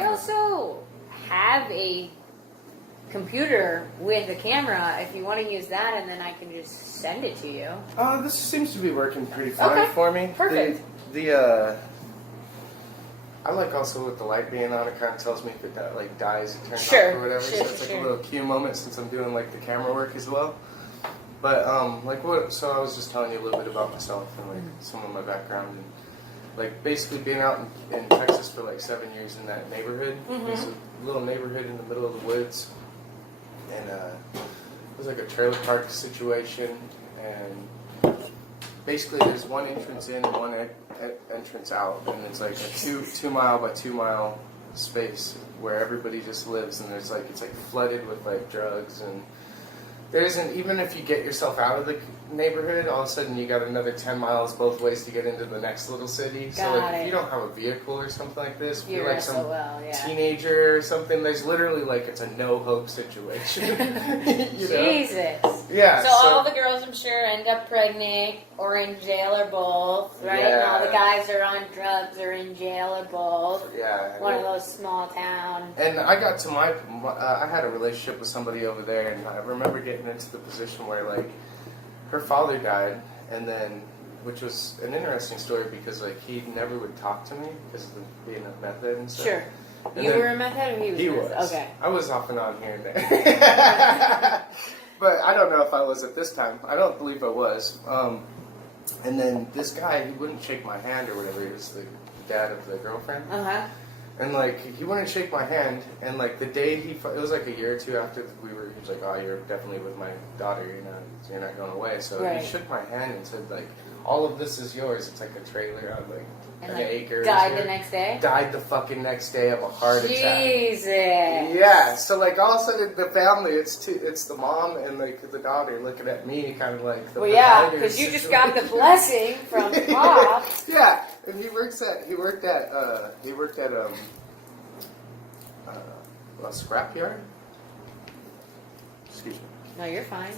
I also have a computer with a camera if you want to use that, and then I can just send it to you. This seems to be working pretty fine for me. Perfect. I like also with the light being on, it kind of tells me if it dies, it turns off or whatever. So it's a little cue moment since I'm doing like the camera work as well. But so I was just telling you a little bit about myself and like some of my background and like basically being out in Texas for like 7 years in that neighborhood. It's a little neighborhood in the middle of the woods, and it was like a trailer park situation, and basically there's one entrance in and one entrance out, and it's like a 2 mile by 2 mile space where everybody just lives, and it's like flooded with like drugs, and there isn't, even if you get yourself out of the neighborhood, all of a sudden you got another 10 miles both ways to get into the next little city. So like if you don't have a vehicle or something like this, if you're like some teenager or something, there's literally like it's a no hope situation. You know? Jesus. Yeah. So all the girls, I'm sure, end up pregnant or in jail or both, right? Yeah. And all the guys are on drugs or in jail or both. Yeah. One of those small towns. And I got to I had a relationship with somebody over there, and I remember getting into the position where like her father died, and then, which was an interesting story because like he never would talk to me because of being a meth head and stuff. Sure. And you were a meth head, or he was? He was. Okay. I was off and on here and there. But I don't know if I was at this time. I don't believe I was. And then this guy, he wouldn't shake my hand or whatever. He was the dad of the girlfriend. Uh-huh. And like, he wouldn't shake my hand. And like the day it was like a year or two after he was like, oh, you're definitely with my daughter. You're not going away. So he shook my hand and said like, all of this is yours. It's like a trailer on like an acre. Died the next day? Died the fucking next day of a heart attack. Jesus. Yeah, so like all of a sudden the family, it's the mom and like the daughter looking at me kind of like the because you just got the blessing from Pop. Yeah, and he worked at a scrapyard. Excuse me. No, you're fine.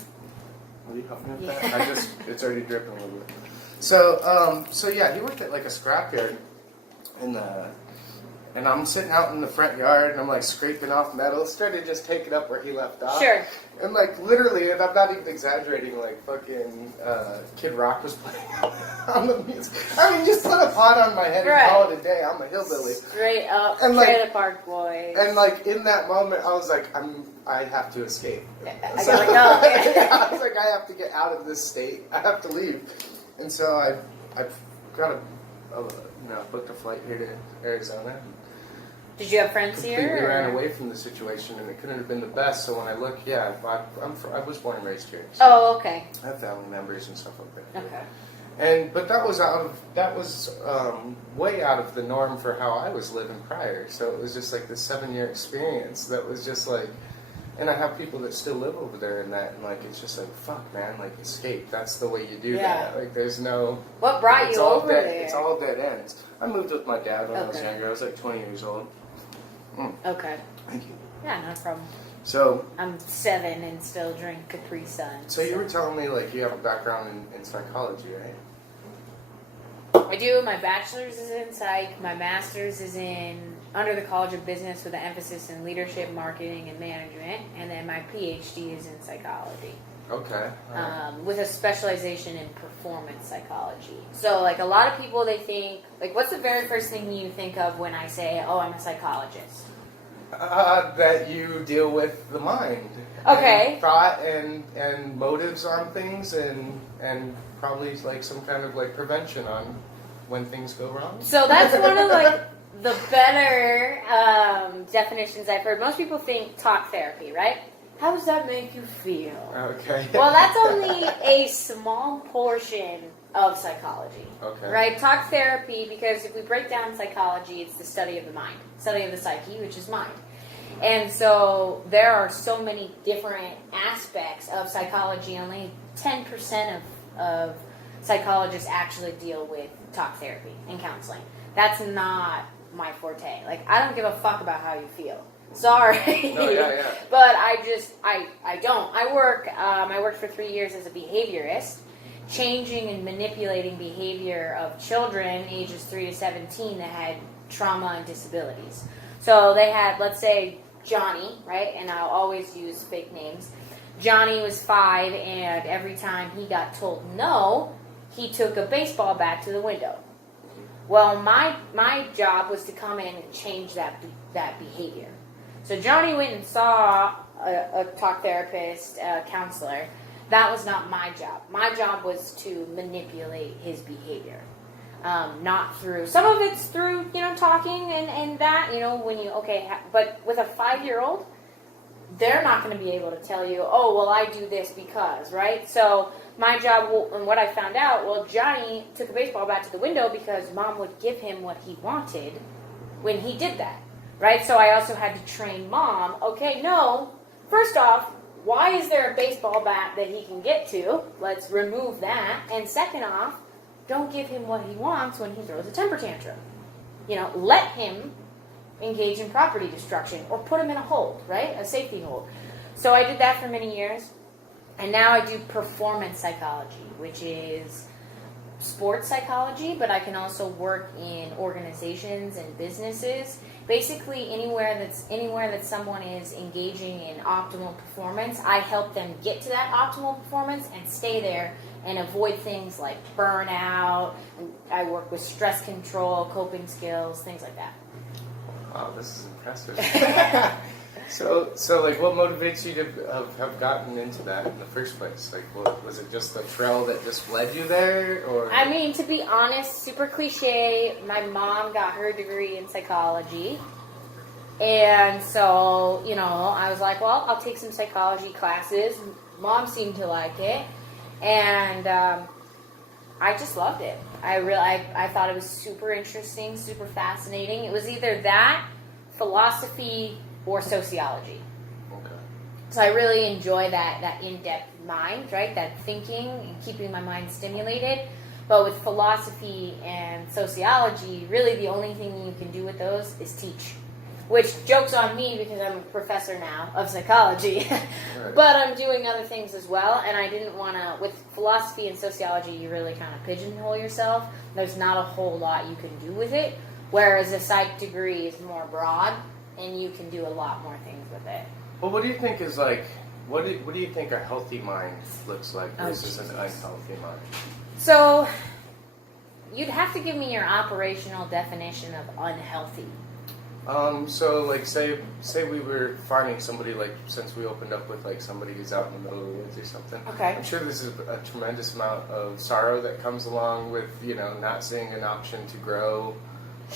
Are you huffing at that? It's already dripping a little bit. So yeah, he worked at like a scrapyard, and I'm sitting out in the front yard, and I'm like scraping off metal, started just taking up where he left off. Sure. And like literally, and I'm not even exaggerating, like fucking Kid Rock was playing on the music. I mean, just put a pot on my head and call it a day. I'm a hillbilly. Straight up, and like, trailer park boys. And like in that moment, I was like, I have to escape. I gotta go. I was like, I have to get out of this state. I have to leave. And so I got booked a flight here to Arizona. Did you have friends here? Completely ran away from the situation, and it couldn't have been the best. So when I look, I was born and raised here. So oh, okay. I have family members and stuff like that. Okay. But that was way out of the norm for how I was living prior. So it was just like this 7-year experience that was just like, and I have people that still live over there and that, and like it's just like, fuck man, like escape. That's the way you do that. Like there's no. What brought you over there? It's all dead ends. I moved with my dad when I was younger. I was like 20 years old. Okay. Thank you. Yeah, no problem. So I'm 7 and still drink Capri Sun. So you were telling me like you have a background in psychology, right? I do. My bachelor's is in psych. My master's is under the College of Business with an emphasis in leadership, marketing, and management. And then my PhD is in psychology. Okay. With a specialization in performance psychology. So, like, a lot of people, they think, like, what's the very first thing you think of when I say, oh, I'm a psychologist? That you deal with the mind. Okay. And thought and motives on things and probably, like, some kind of, like, prevention on when things go wrong. So that's one of, like, the better definitions I've heard. Most people think talk therapy, right? How does that make you feel? Okay. Well, that's only a small portion of psychology. Okay. Right? Talk therapy, because if we break down psychology, it's the study of the mind, study of the psyche, which is mind. And so there are so many different aspects of psychology. Only 10% of psychologists actually deal with talk therapy and counseling. That's not my forte. Like, I don't give a fuck about how you feel. Sorry. No, yeah. But I don't. I worked for 3 years as a behaviorist, changing and manipulating behavior of children ages 3 to 17 that had trauma and disabilities. So they had, let's say, Johnny, right? And I'll always use fake names. Johnny was 5, and every time he got told no, he took a baseball bat to the window. Well, my job was to come in and change that behavior. So Johnny went and saw a talk therapist, a counselor. That was not my job. My job was to manipulate his behavior. Not through, some of it's through, talking and that, but with a 5-year-old, they're not going to be able to tell you, oh, well, I do this because, right? So my job, and what I found out, well, Johnny took a baseball bat to the window because Mom would give him what he wanted when he did that, right? So I also had to train Mom, okay, no, first off, why is there a baseball bat that he can get to? Let's remove that. And second off, don't give him what he wants when he throws a temper tantrum. Let him engage in property destruction or put him in a hold, right? A safety hold. So I did that for many years. And now I do performance psychology, which is sports psychology, but I can also work in organizations and businesses. Basically, anywhere that someone is engaging in optimal performance, I help them get to that optimal performance and stay there and avoid things like burnout. I work with stress control, coping skills, things like that. Wow, this is impressive. So like, what motivates you to have gotten into that in the first place? Like, what was it? Just the trail that just led you there, or? I mean, to be honest, super cliche. My mom got her degree in psychology, and so I was like, well, I'll take some psychology classes. Mom seemed to like it, and I just loved it. I thought it was super interesting, super fascinating. It was either that, philosophy, or sociology. Okay. So I really enjoy that in-depth mind, right? That thinking and keeping my mind stimulated. But with philosophy and sociology, really the only thing you can do with those is teach. Which, joke's on me because I'm a professor now of psychology. Right. But I'm doing other things as well. And I didn't want to, with philosophy and sociology, you really kind of pigeonhole yourself. There's not a whole lot you can do with it. Whereas a psych degree is more broad, and you can do a lot more things with it. Well, what do you think is like? What do you think a healthy mind looks like versus an unhealthy mind? So, you'd have to give me your operational definition of unhealthy. So like, say we were finding somebody, like, since we opened up with like somebody who's out in the middle of the woods or something. Okay. I'm sure this is a tremendous amount of sorrow that comes along with not seeing an option to grow.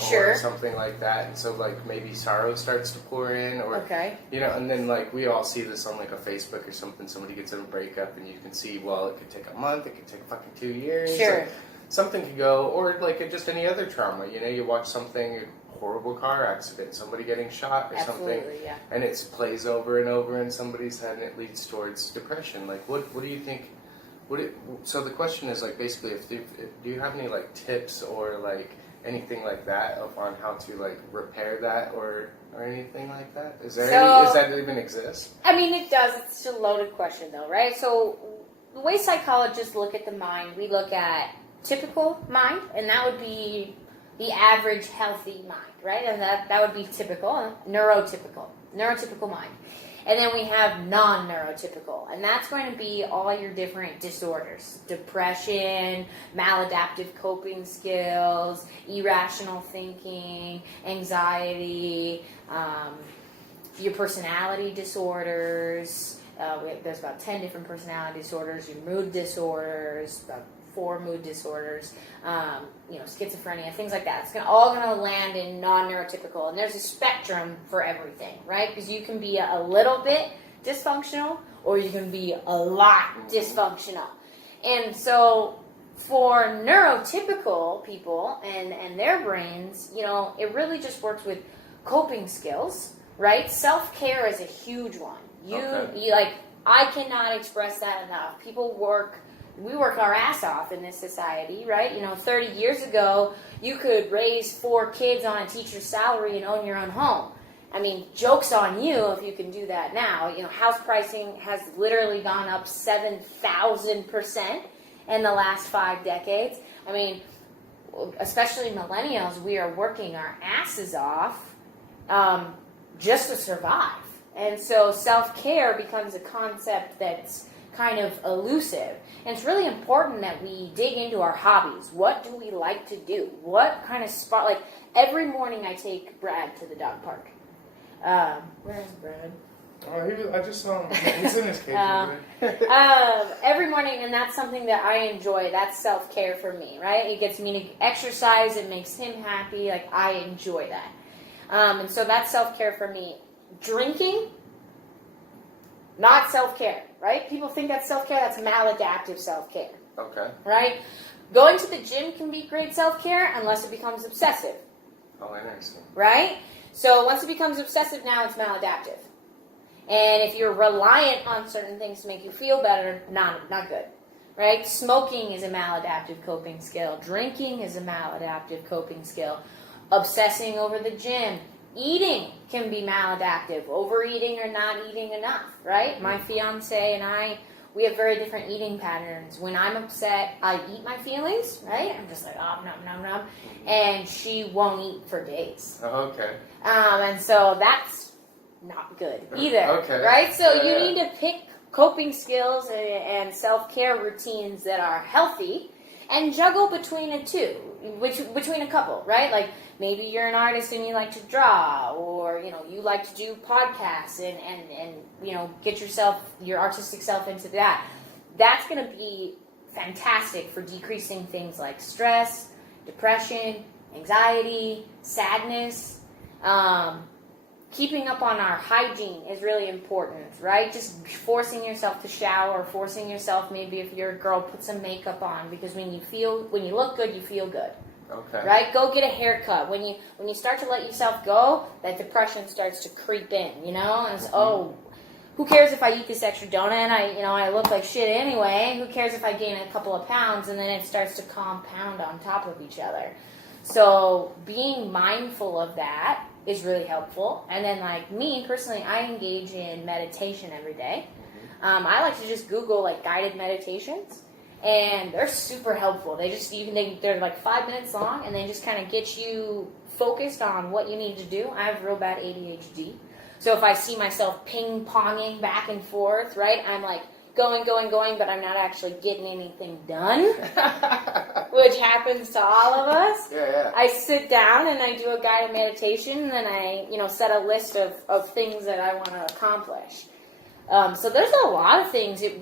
Sure. Or something like that, and so like maybe sorrow starts to pour in, or okay. And then like we all see this on like a Facebook or something. Somebody gets in a breakup, and you can see, well, it could take a month, it could take fucking 2 years. Sure. Like, something could go, or like just any other trauma. You watch something, a horrible car accident, somebody getting shot or Absolutely, something, yeah. and it plays over and over in somebody's head, and it leads towards depression. Like, what do you think? So the question is like, basically, if do you have any like tips or like anything like that on how to like repair that or anything like that? Is there does that even exist? I mean, it does. It's a loaded question though, right? So the way psychologists look at the mind, we look at typical mind, and that would be the average healthy mind, right? And that would be typical, neurotypical mind. And then we have non-neurotypical, and that's going to be all your different disorders. Depression, maladaptive coping skills, irrational thinking, anxiety, your personality disorders. There's about 10 different personality disorders, your mood disorders, about 4 mood disorders, schizophrenia, things like that. It's all going to land in non-neurotypical. And there's a spectrum for everything, right? Because you can be a little bit dysfunctional or you can be a lot dysfunctional. And so for neurotypical people and their brains, it really just works with coping skills, right? Self-care is a huge one. I cannot express that enough. We work our ass off in this society, right? 30 years ago, you could raise 4 kids on a teacher's salary and own your own home. I mean, joke's on you if you can do that now. House pricing has literally gone up 7,000% in the last 5 decades. I mean, especially millennials, we are working our asses off just to survive. And so self-care becomes a concept that's kind of elusive. And it's really important that we dig into our hobbies. What do we like to do? What kind of spot? Like, every morning I take Brad to the dog park. Where's Brad? Oh, I just saw him. He's in his cage. Every morning, and that's something that I enjoy. That's self-care for me, right? It gets me to exercise. It makes him happy. Like, I enjoy that. And so that's self-care for me. Drinking, not self-care, right? People think that's self-care. That's maladaptive self-care. Okay. Right? Going to the gym can be great self-care unless it becomes obsessive. Oh, interesting. Right? So once it becomes obsessive, now it's maladaptive. And if you're reliant on certain things to make you feel better, not good. Right? Smoking is a maladaptive coping skill. Drinking is a maladaptive coping skill. Obsessing over the gym. Eating can be maladaptive. Overeating or not eating enough, right? My fiance and I, we have very different eating patterns. When I'm upset, I eat my feelings, right? I'm just like, oh, nom. And she won't eat for days. Oh, okay. And so that's not good either, okay. Right? So you need to pick coping skills and self-care routines that are healthy and juggle between the two, between a couple, right? Like, maybe you're an artist and you like to draw, or, you like to do podcasts and get your artistic self into that. That's going to be fantastic for decreasing things like stress, depression, anxiety, sadness. Keeping up on our hygiene is really important, right? Just forcing yourself to shower, forcing yourself, maybe if you're a girl, put some makeup on, because when you look good, you feel good. Okay. Right? Go get a haircut. When you start to let yourself go, that depression starts to creep in, And it's, who cares if I eat this extra donut and I look like shit anyway? Who cares if I gain a couple of pounds? And then it starts to compound on top of each other. So being mindful of that is really helpful. And then, like me personally, I engage in meditation every day. I like to just Google like guided meditations, and they're super helpful. They're like 5 minutes long, and they just kind of get you focused on what you need to do. I have real bad ADHD, so if I see myself ping-ponging back and forth, right, I'm like going, but I'm not actually getting anything done, which happens to all of us. Yeah. I sit down and I do a guided meditation, and then I, set a list of things that I want to accomplish. So there's a lot of things. You have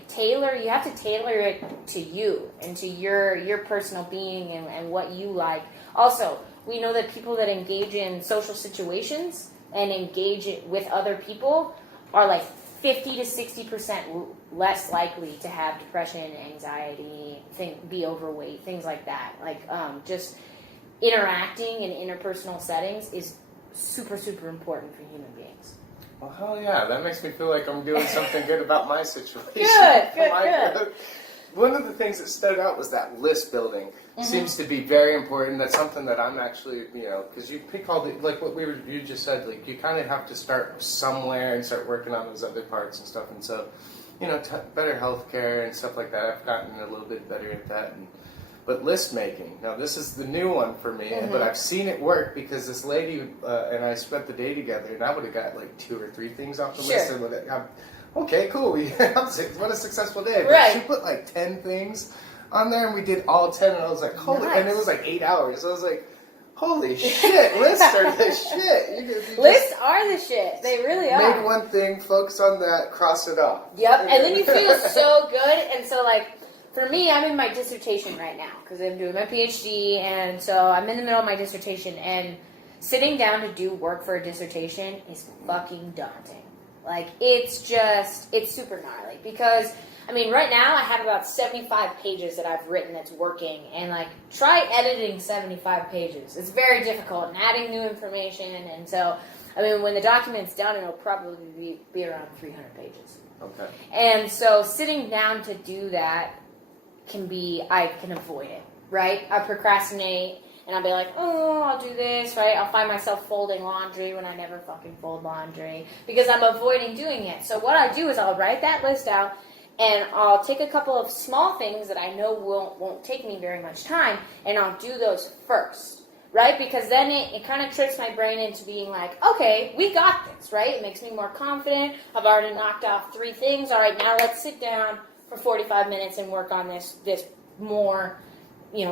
to tailor it to you and to your personal being and what you like. Also, we know that people that engage in social situations and engage it with other people are like 50 to 60% less likely to have depression, anxiety, be overweight, things like that. Like, just interacting in interpersonal settings is super, super important for human beings. Well, hell yeah. That makes me feel like I'm doing something good about my situation. Good. One of the things that stood out was that list building. Seems to be very important. That's something that I'm actually, because you pick all the, like what you just said, like you kind of have to start somewhere and start working on those other parts and stuff. And so, better healthcare and stuff like that. I've gotten a little bit better at that. But list making, now this is the new one for me, but I've seen it work because this lady and I spent the day together, and I would have got like 2 or 3 things off the list. And okay, cool. What a successful day. But right. She put like 10 things on there, and we did all 10, and I was like, holy, and it was like 8 hours. So I was like, holy shit, lists are the shit. Lists are the shit. They really are. Make one thing, focus on that, cross it off. Yep, and then you feel so good. And so, like, for me, I'm in my dissertation right now because I'm doing my PhD, and so I'm in the middle of my dissertation, and sitting down to do work for a dissertation is fucking daunting. Like, it's super gnarly because, right now I have about 75 pages that I've written that's working, and, like, try editing 75 pages. It's very difficult, and adding new information, and so, when the document's done, it'll probably be around 300 pages. Okay. And so sitting down to do that I can avoid it, right? I procrastinate, and I'll be like, I'll do this, right? I'll find myself folding laundry when I never fucking fold laundry because I'm avoiding doing it. So what I do is I'll write that list out, and I'll take a couple of small things that I know won't take me very much time, and I'll do those first. right? Because then it kind of tricks my brain into being like, okay, we got this, right? It makes me more confident. I've already knocked off 3 things. All right, now let's sit down for 45 minutes and work on this more,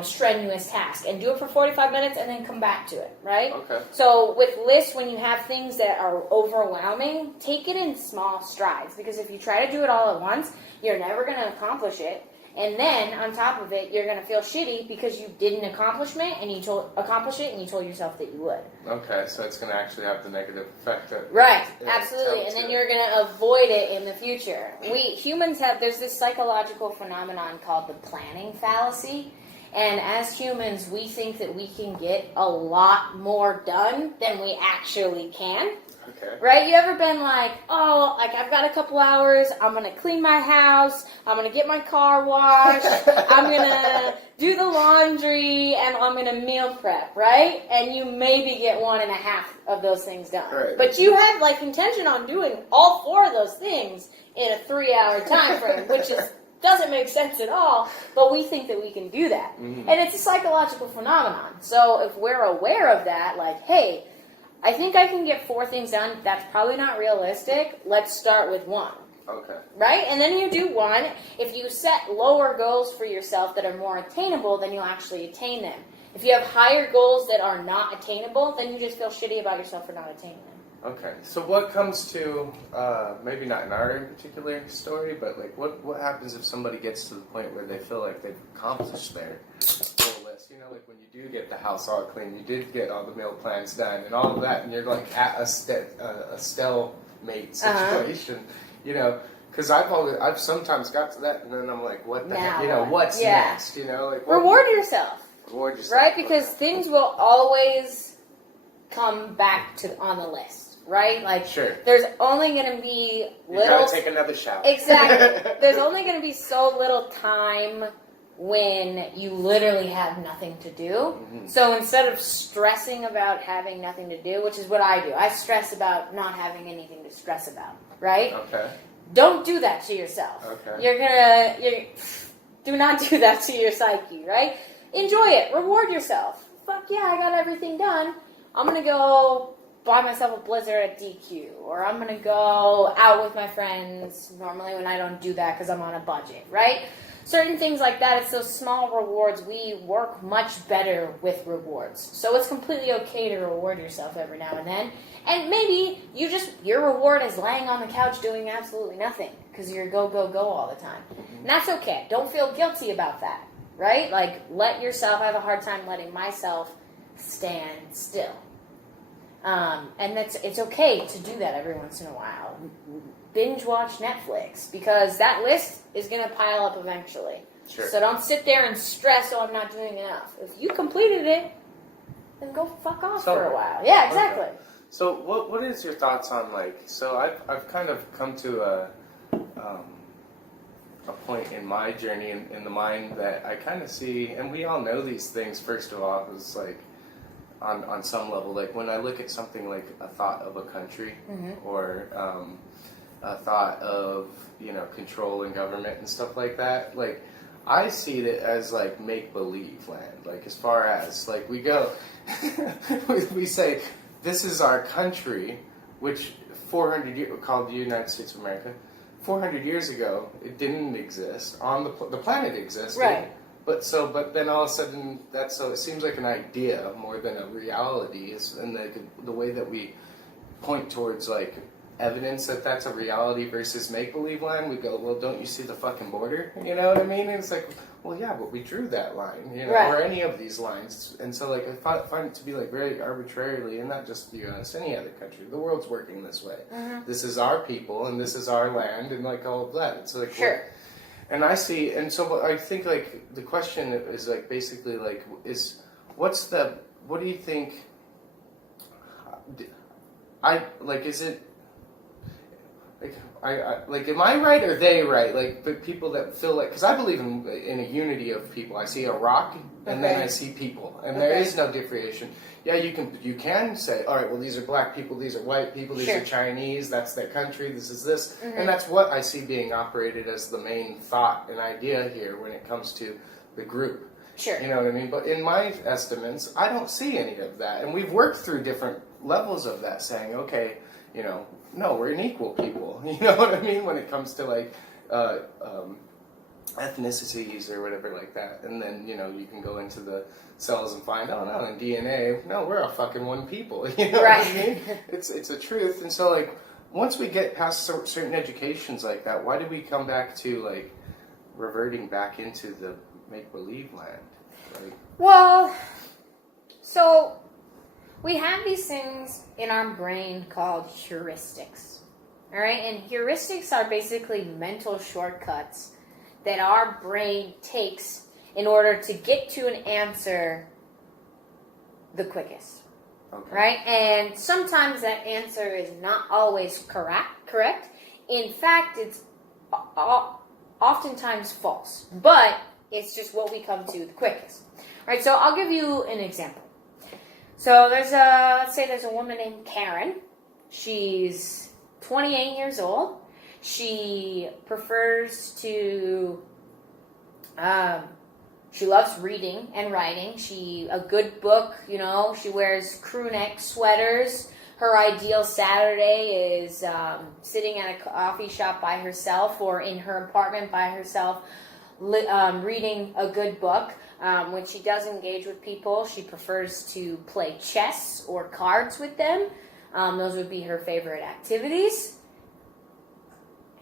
strenuous task, and do it for 45 minutes and then come back to it, right? Okay. So with lists, when you have things that are overwhelming, take it in small strides, because if you try to do it all at once, you're never going to accomplish it. And then on top of it, you're going to feel shitty because you didn't accomplish it and you told yourself that you would. Okay, so it's going to actually have the negative effect. Right, absolutely. And then you're going to avoid it in the future. Humans there's this psychological phenomenon called the planning fallacy. And as humans, we think that we can get a lot more done than we actually can. Okay. Right? You ever been like, I've got a couple hours, I'm going to clean my house, I'm going to get my car washed, I'm going to do the laundry, and I'm going to meal prep, right? And you maybe get 1.5 of those things done. Right. But you have, intention on doing all 4 of those things in a 3-hour time frame, which doesn't make sense at all, but we think that we can do that. Mm-hmm. And it's a psychological phenomenon. So if we're aware of that, hey, I think I can get 4 things done. That's probably not realistic. Let's start with 1. Okay. Right? And then you do 1. If you set lower goals for yourself that are more attainable, then you'll actually attain them. If you have higher goals that are not attainable, then you just feel shitty about yourself for not attaining them. Okay. So what comes to, maybe not in our particular story, but what happens if somebody gets to the point where they feel like they've accomplished their goal list? When you do get the house all clean, you did get all the meal plans done and all of that, and you're at a stalemate situation, because I've sometimes got to that, and then I'm like, what the heck, what's next, Reward yourself. Reward yourself. Right? Because things will always come back on the list. Right? Sure. There's only going to be You gotta take another shower. Exactly. There's only going to be so little time when you literally have nothing to do. Mm-hmm. So instead of stressing about having nothing to do, which is what I do, I stress about not having anything to stress about, right? Okay. Don't do that to yourself. Okay. Do not do that to your psyche, right? Enjoy it. Reward yourself. Fuck yeah, I got everything done. I'm going to go buy myself a Blizzard at DQ, or I'm going to go out with my friends, normally when I don't do that because I'm on a budget, right? Certain things like that, it's those small rewards. We work much better with rewards. So it's completely okay to reward yourself every now and then. And maybe your reward is laying on the couch doing absolutely nothing because you're go, go, go all the time. And that's okay. Don't feel guilty about that, right? Let yourself, I have a hard time letting myself stand still. And it's okay to do that every once in a while. Binge watch Netflix, because that list is going to pile up eventually. Sure. So don't sit there and stress, I'm not doing enough. If you completed it, then go fuck off for a while. Yeah, exactly. Okay. So what is your thoughts on so I've kind of come to a point in my journey in the mind that I kind of see, and we all know these things, first of all, is on some level, when I look at something like a thought of a country, mm-hmm. or a thought of control and government and stuff like that, I see it as make-believe land, as far as we go we say this is our country, which 400 years called the United States of America. 400 years ago it didn't exist on the planet existed, right? But then all of a sudden it seems like an idea more than a reality, and the way that we point towards evidence that that's a reality versus make-believe land, we go, well, don't you see the fucking border? You know what I mean? And it's well, yeah, but we drew that line, right. Or any of these lines. And so, I find it to be, very arbitrarily, and not just the U.S., any other country. The world's working this way. Mm-hmm. This is our people, and this is our land, and, all of that. It's sure. And I see, and so I think, the question is, basically, what do you think, is it, am I right or they right? But people that feel because I believe in a unity of people. I see a rock, and then I see people, and there is no differentiation. Yeah, you can say, all right, well, these are black people, these are white people, these are Chinese, that's their country, this is this, mm-hmm. and that's what I see being operated as the main thought and idea here when it comes to the group. Sure. You know what I mean? But in my estimates, I don't see any of that. And we've worked through different levels of that, saying, okay, you know, no, we're an equal people. You know what I mean? When it comes to like ethnicities or whatever like that. And then, you know, you can go into the cells and find, oh no, in DNA, no, we're a fucking one people. You know right. what I mean? It's a truth. And so like, once we get past certain educations like that, why do we come back to like reverting back into the make-believe land? Like, well, so we have these things in our brain called heuristics. All right, and heuristics are basically mental shortcuts that our brain takes in order to get to an answer the quickest. okay. Right? And sometimes that answer is not always correct. In fact, it's oftentimes false. But it's just what we come to the quickest. Right? So I'll give you an example. So let's say there's a woman named Karen. She's 28 years old. She prefers to she loves reading and writing. A good book, you know. She wears crew neck sweaters. Her ideal Saturday is sitting at a coffee shop by herself or in her apartment by herself, reading a good book. When she does engage with people, she prefers to play chess or cards with them. Those would be her favorite activities.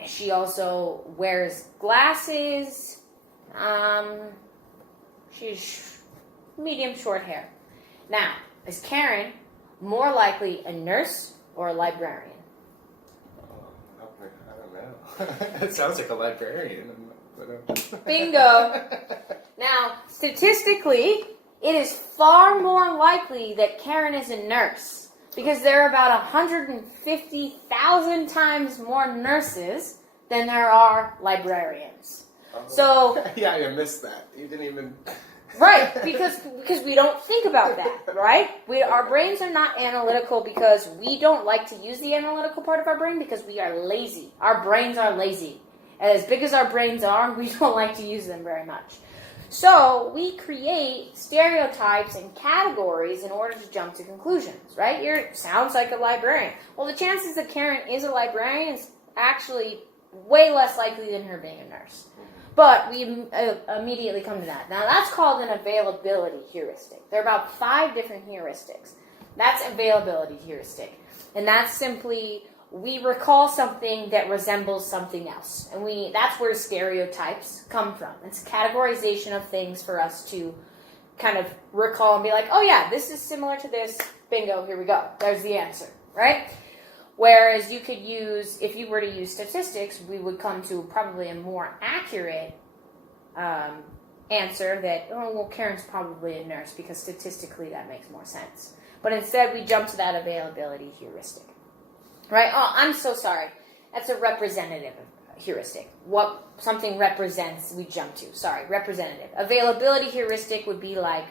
She also wears glasses. She's medium short hair. Now, is Karen more likely a nurse or a librarian? I don't know. It sounds like a librarian. Bingo. Now, statistically, it is far more likely that Karen is a nurse because there are about 150,000 times more nurses than there are librarians. So yeah, you missed that. You didn't even. Right, because we don't think about that, right? Our brains are not analytical because we don't like to use the analytical part of our brain because we are lazy. Our brains are lazy. As big as our brains are, we don't like to use them very much. So we create stereotypes and categories in order to jump to conclusions, right? Sounds like a librarian. Well, the chances that Karen is a librarian is actually way less likely than her being a nurse. But we immediately come to that. Now, that's called an availability heuristic. There are about 5 different heuristics. That's availability heuristic. And that's simply, we recall something that resembles something else. And that's where stereotypes come from. It's categorization of things for us to kind of recall and be like, oh yeah, this is similar to this. Bingo, here we go. There's the answer, right? Whereas you could use, if you were to use statistics, we would come to probably a more accurate answer that, oh, well, Karen's probably a nurse because statistically that makes more sense. But instead we jump to that availability heuristic. Right? Oh, I'm so sorry. That's a representative heuristic. What something represents, we jump to. Sorry, representative. Availability heuristic would be like,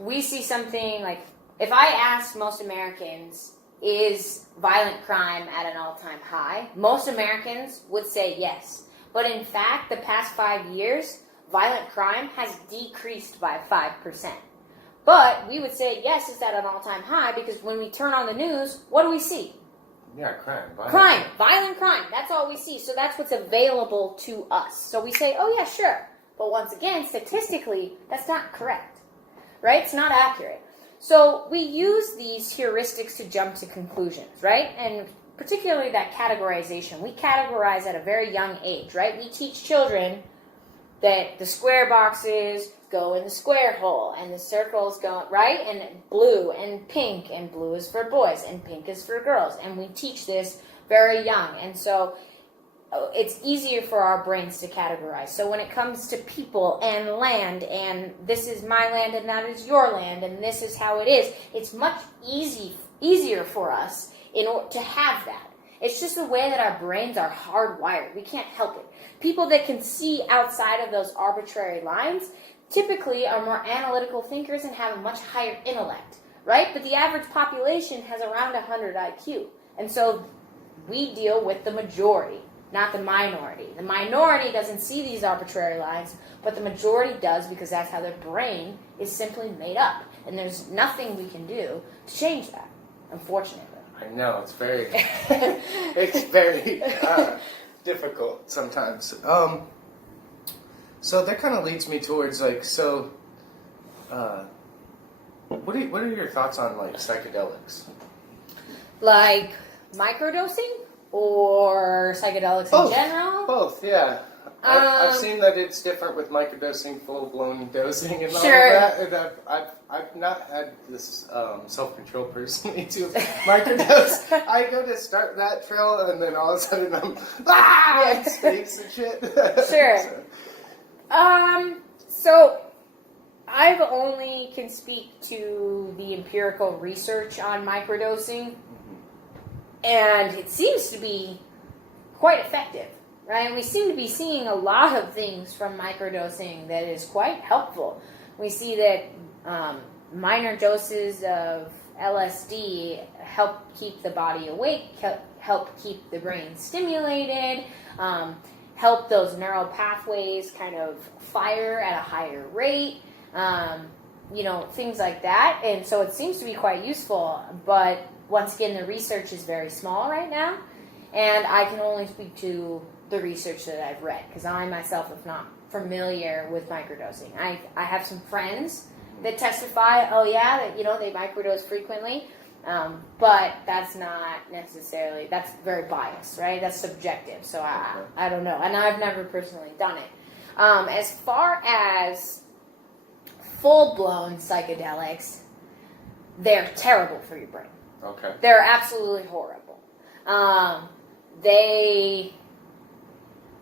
we see something like, if I ask most Americans, is violent crime at an all-time high? Most Americans would say yes. But in fact, the past 5 years, violent crime has decreased by 5%. But we would say yes, it's at an all-time high because when we turn on the news, what do we see? Yeah, crime. Violent crime. That's all we see. So that's what's available to us. So we say, oh yeah, sure. But once again, statistically, that's not correct. Right? It's not accurate. So we use these heuristics to jump to conclusions, right? And particularly that categorization. We categorize at a very young age, right? We teach children that the square boxes go in the square hole and the circles go, right? And blue and blue is for boys and pink is for girls. And we teach this very young. And so it's easier for our brains to categorize. So when it comes to people and land, and this is my land and that is your land, and this is how it is, it's much easier for us in order to have that. It's just the way that our brains are hardwired. We can't help it. People that can see outside of those arbitrary lines typically are more analytical thinkers and have a much higher intellect, right? But the average population has around 100 IQ. And so we deal with the majority. not the minority. The minority doesn't see these arbitrary lines, but the majority does because that's how their brain is simply made up. And there's nothing we can do to change that, unfortunately. I know, it's very, it's very difficult sometimes. So that kind of leads me towards, like, so, what are your thoughts on, like, psychedelics? Like microdosing or psychedelics in general? Both, yeah. I've seen that it's different with microdosing, full-blown dosing, and all Sure. of that. And I've not had this self-control personally to microdose. I go to start that trail, and then all of a sudden I'm in space and shit. Sure. So I've only can speak to the empirical research on microdosing, and it seems to be quite effective. Right, we seem to be seeing a lot of things from microdosing that is quite helpful. We see that minor doses of LSD help keep the body awake, help keep the brain stimulated, help those neural pathways kind of fire at a higher rate, things like that. And so it seems to be quite useful. But once again, the research is very small right now, and I can only speak to the research that I've read, because I myself am not familiar with microdosing. I have some friends that testify, that they microdose frequently, but that's not necessarily, that's very biased, right? That's subjective, so I don't know, and I've never personally done it. As far as full-blown psychedelics, they're terrible for your brain. Okay. They're absolutely horrible. They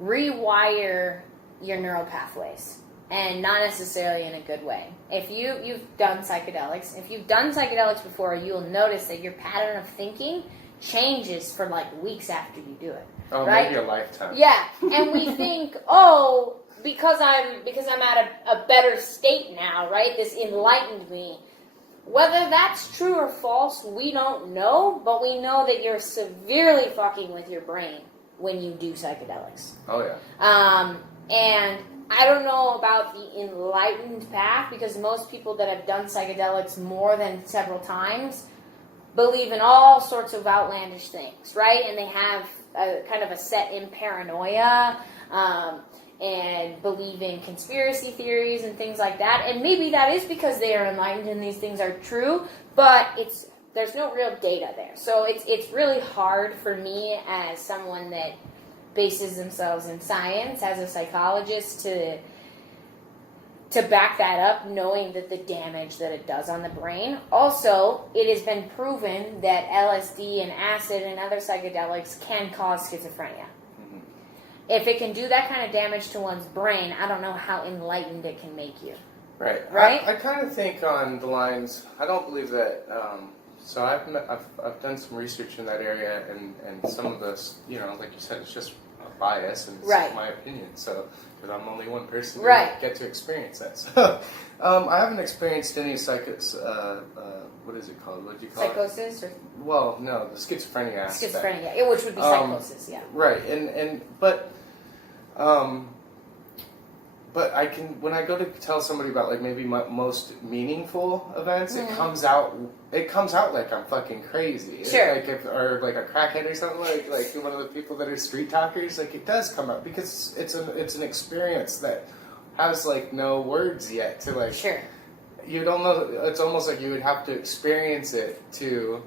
rewire your neural pathways, and not necessarily in a good way. If you've done psychedelics before, you'll notice that your pattern of thinking changes for like weeks after you do it. Oh, right? maybe a lifetime. Yeah, and we think, because I'm at a better state now, right? This enlightened me. Whether that's true or false, we don't know, but we know that you're severely fucking with your brain when you do psychedelics. Oh, yeah. And I don't know about the enlightened path, because most people that have done psychedelics more than several times believe in all sorts of outlandish things, right? And they have a kind of a set in paranoia, and believe in conspiracy theories and things like that. And maybe that is because they are enlightened and these things are true, but there's no real data there. So it's really hard for me as someone that bases themselves in science, as a psychologist, to back that up, knowing that the damage that it does on the brain. Also, it has been proven that LSD and acid and other psychedelics can cause schizophrenia. Mm-hmm. If it can do that kind of damage to one's brain, I don't know how enlightened it can make you. Right. I kind of think on the lines, I don't believe that... So I've done some research in that area, and some of this, like you said, it's just a bias, and it's my opinion. So, because I'm only one person who get to experience that. So, I haven't experienced any what is it called? What do you call Psychosis? it? Well, no, the schizophrenia aspect. Schizophrenia, which would be psychosis, yeah. Right, But I can, when I go to tell somebody about like maybe my most meaningful events, it comes out like I'm fucking crazy. Sure. Or like a crackhead or something, like one of the people that are street talkers. Like it does come out because it's an experience that has like no words yet to like. Sure. You don't know. It's almost like you would have to experience it to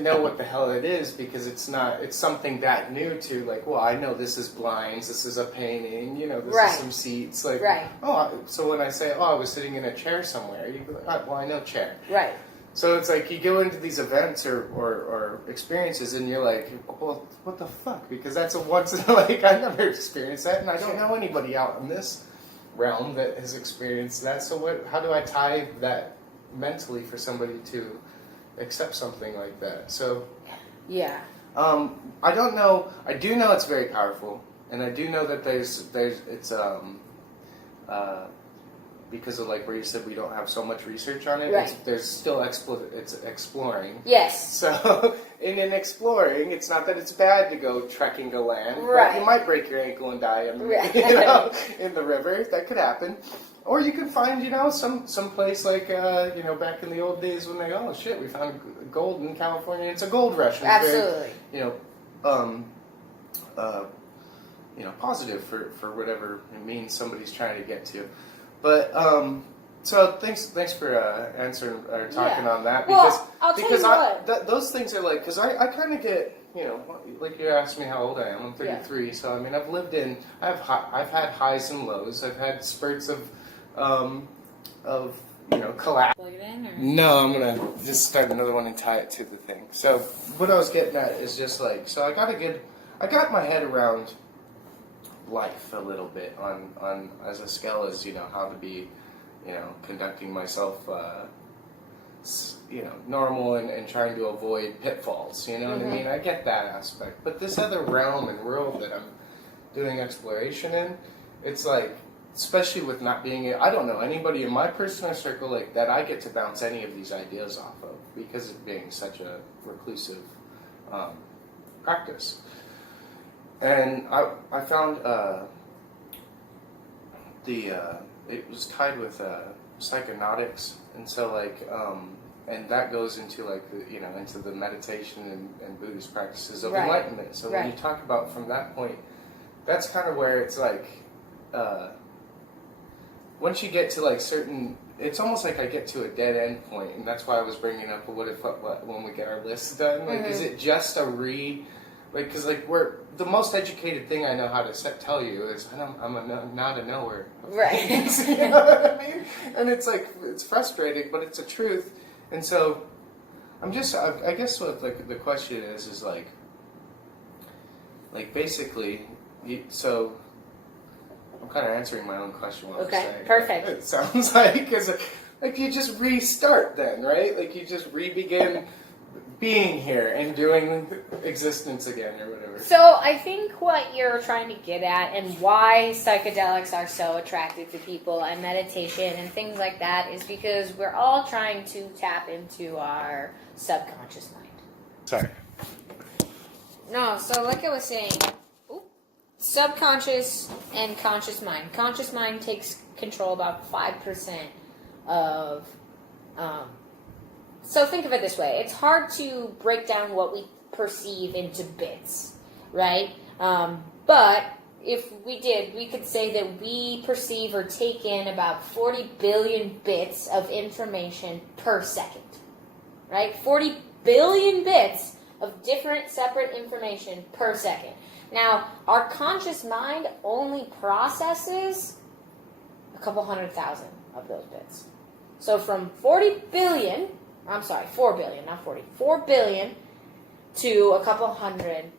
know what the hell it is, because it's something that new to, like, well, I know this is blinds, this is a painting, this is some seats, like, so when I say, I was sitting in a chair somewhere, you go, well, I know chair. Right. So it's like you go into these events or experiences and you're like, well, what the fuck? Because that's a once in like, I've never experienced that, and I don't know anybody out in this realm that has experienced that, so how do I tie that mentally for somebody to accept something like that? So yeah, I don't know. I do know it's very powerful, and I do know that it's because of like where you said we don't have so much research on it. Right. There's still it's exploring. Yes. So in an exploring, it's not that it's bad to go trekking to land, Right. but you might break your ankle and die in, Right. in the river. That could happen. Or you can find, some place like, back in the old days when they go, oh shit, we found gold in California. It's a gold rush. And Absolutely. Very, positive for whatever it means somebody's trying to get to. But so thanks for answering or talking on that, because Well, I'll tell you what. Those things are like, because I kind of get, like you asked me how old I am. I'm 33, so I mean I've had highs and lows. I've had spurts of collapse. Plug it in, or? No, I'm gonna just start another one and tie it to the thing. So what I was getting at is just like, so I got my head around life a little bit on as a scale as how to be conducting myself normal and trying to avoid pitfalls, what I mean? I get that aspect, but this other realm and world that I'm doing exploration in, it's like, especially with not being, I don't know anybody in my personal circle like that I get to bounce any of these ideas off of, because of being such a reclusive practice. And I found it was tied with psychonautics, and so and that goes into into the meditation and Buddhist practices of Right. enlightenment. So when Right. you talk about from that point, that's kind of where it's like, once you get to certain, it's almost like I get to a dead end point, and that's why I was bringing up what when we get our lists done. Is it just because we're the most educated thing I know how to tell you is I'm not a knower. Right. You know what I mean? And it's it's frustrating, but it's a truth. And so I'm just, I guess what the question is basically, so I'm kind of answering my own question while I'm saying it. Perfect. It sounds like, you just restart then, right? You just re-begin being here and doing existence again or whatever. So I think what you're trying to get at, and why psychedelics are so attractive to people and meditation and things like that, is because we're all trying to tap into our subconscious mind. Sorry. No, so like I was saying, subconscious and conscious mind. Conscious mind takes control about 5% of... So think of it this way. It's hard to break down what we perceive into bits, right? But if we did, we could say that we perceive or take in about 40 billion bits of information per second, right? 40 billion bits of different separate information per second. Now, our conscious mind only processes a couple 100,000 of those bits. So from 40 billion... I'm sorry, 4 billion, not 40. 4 billion to a couple hundred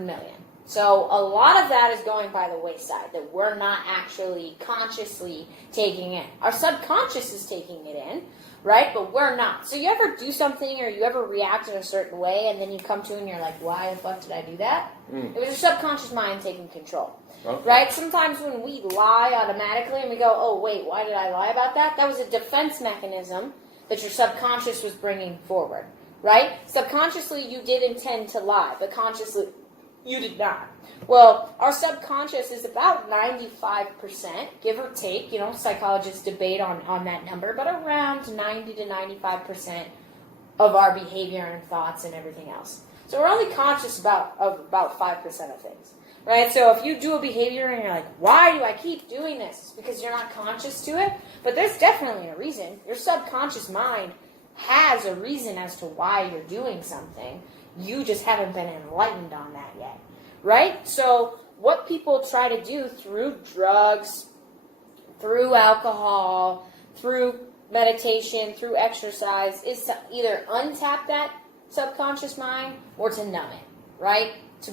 million. So a lot of that is going by the wayside that we're not actually consciously taking in. Our subconscious is taking it in, right? But we're not. So you ever do something or you ever react in a certain way and then you come to it and you're like, why the fuck did I do that? It was your subconscious mind taking control. Okay. Right? Sometimes when we lie automatically and we go, oh, wait, why did I lie about that? That was a defense mechanism that your subconscious was bringing forward, right? Subconsciously, you did intend to lie, but consciously, you did not. Well, our subconscious is about 95%, give or take. Psychologists debate on that number, but around 90 to 95% of our behavior and thoughts and everything else. So we're only conscious of about 5% of things. Right? So if you do a behavior and you're like, why do I keep doing this? It's because you're not conscious to it. But there's definitely a reason. Your subconscious mind has a reason as to why you're doing something. You just haven't been enlightened on that yet. Right? So what people try to do through drugs, through alcohol, through meditation, through exercise, is to either untap that subconscious mind or to numb it. Right? To